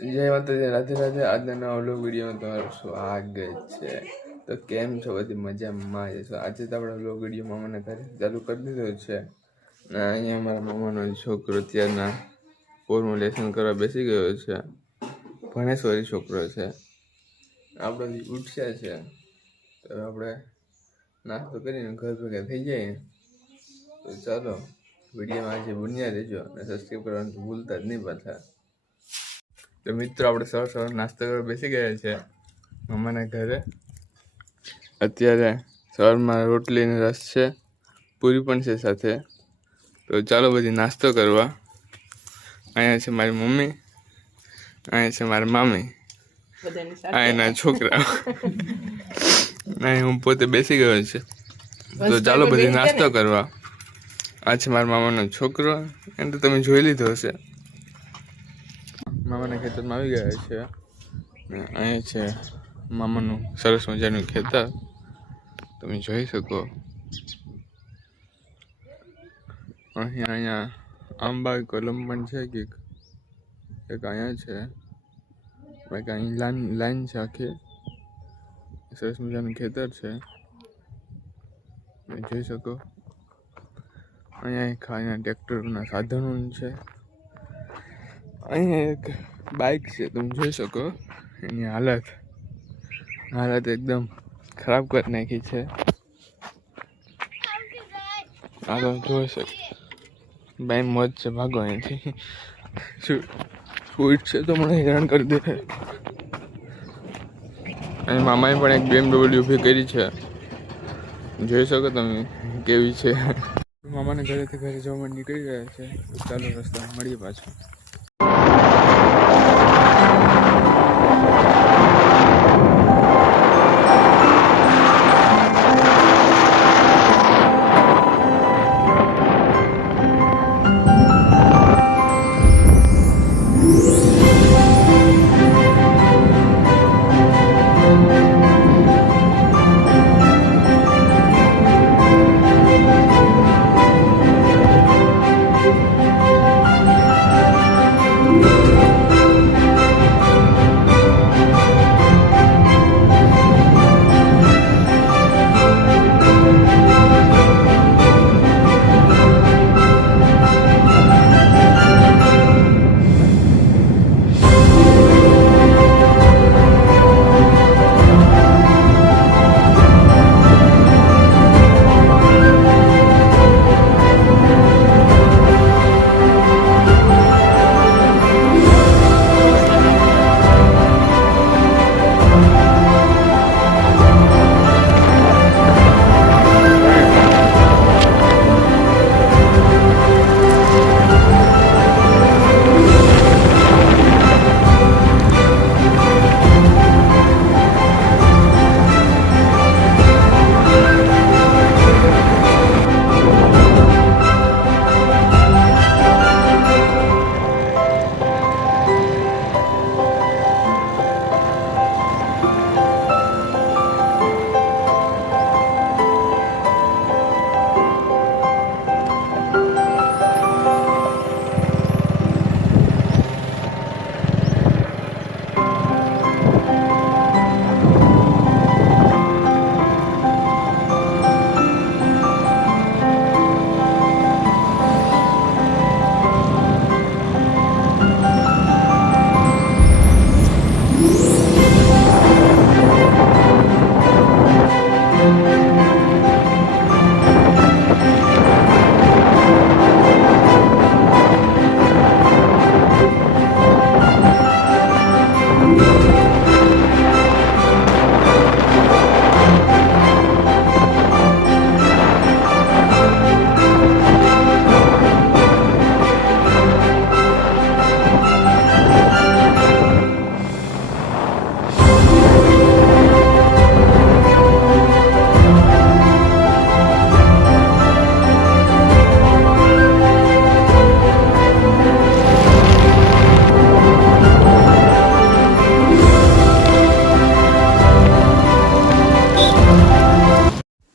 જય માતાજી, રાધે રાધે. આજના નવા વ્લોગ વિડીયોમાં તમારું સ્વાગત છે. તો કેમ છો? બધી મજામાં જશો. આજે તો આપણે વ્લોગ વિડીયોમાં મને ઘરે ચાલુ કરી દીધો છે. અને અહીંયા મારા મામાનો છોકરો ત્યારના ફોર્મ્યુલેશન કરવા બેસી ગયો છે. ભણેશ્વરી છોકરો છે. આપણે ઉઠ્યા છે તો આપણે નાસ્તો કરીને ઘર ભેગા થઈ જાય. તો ચાલો વિડીયોમાં આજે બન્યા રહેજો અને સબસ્ક્રાઈબ કરવાનું ભૂલતા જ નહીં પાછા. તો મિત્રો આપણે સવાર નાસ્તો કરવા બેસી ગયા છે મમ્માના ઘરે. અત્યારે સવારમાં રોટલી અને રસ છે, પૂરી પણ છે સાથે. તો ચાલો બધી નાસ્તો કરવા. અહીંયા છે મારી મમ્મી, અહીંયા છે મારા મામી, આ એના છોકરા, અહીં હું પોતે બેસી ગયો છે. તો ચાલો બધી નાસ્તો કરવા. આ છે મારા મામાનો છોકરો, એમ તો તમે જોઈ લીધો હશે. મામાના ખેતરમાં આવી ગયા છે. અહીંયા છે મામાનું સરસ મજાનું ખેતર, તમે જોઈ શકો. અહીંયા આંબા કલમ પણ છે કે એક અહીંયા છે, અહીં લાઈન છે આખી. સરસ મજાનું ખેતર છે, તમે જોઈ શકો. અહીંયા ટ્રેક્ટરના સાધનો છે. અહીંયા એક બાઇક છે, તમે જોઈ શકો. એની હાલત એકદમ ખરાબ કરી નાખી છે. આગળ જોઈ શકો. બાઈ મોજ છે, ભાગો અહીંથી. સ્પીડ છે તો મને હેરાન કરી દે. અહીં મામાએ પણ એક BMW ઊભી કરી છે, જોઈ શકો તમે કેવી છે. મામાને ઘરેથી ઘરે જવા નીકળી ગયા છે. ચાલો રસ્તા મળીએ પાછું.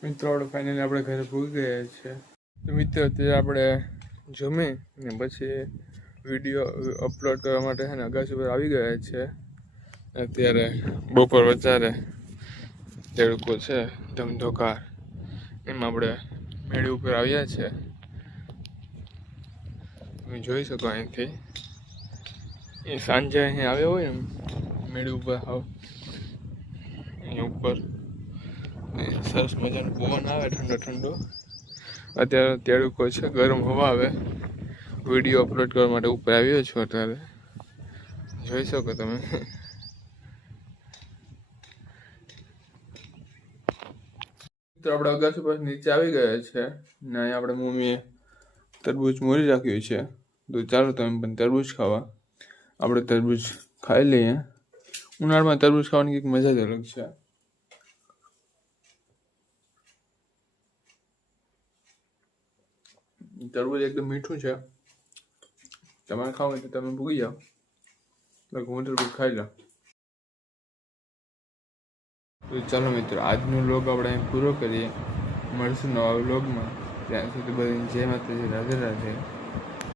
મિત્રો આપણે ફાઇનલી આપણે ઘરે ભૂલી ગયા છે. તો મિત્રો અત્યારે આપણે જમી ને પછી વિડીયો અપલોડ કરવા માટે છે ને અગાસી પર આવી ગયા છે. અત્યારે બપોર વચારે તડકો છે ધમધોકાર, એમાં આપણે મેળી ઉપર આવ્યા છે. તમે જોઈ શકો અહીંથી એ સાંજે અહીં આવ્યો હોય ને મેળી ઉપર આવ અહીંયા ઉપર સરસ મજાનો પવન આવે ઠંડો ઠંડો. અત્યારે તડકો છે, ગરમ હવા આવે. વિડીયો અપલોડ કરવા માટે ઉપર આવ્યો છું અત્યારે, જોઈ શકો તમે. તો આપણે અગાસી પર નીચે આવી ગયા છે ને અહીંયા આપણે મમ્મીએ તરબૂચ મોરી રાખ્યું છે. તો ચાલો તમે પણ તરબૂચ ખાવા. આપણે તરબૂચ ખાઈ લઈએ. ઉનાળામાં તરબૂચ ખાવાની કંઈક મજા જ અલગ છે. તરબૂચ એકદમ મીઠું છે. તમારે ખાવું હોય તો તમે ભૂગી જાઓ, હું તરબૂચ ખાઈ લઉં. તો ચાલો મિત્રો, આજનો વ્લોગ આપણે અહીં પૂરો કરીએ. મળશું નવા વ્લોગમાં. ત્યાં સુધી બધાને જય માતાજી, રાધે રાધે.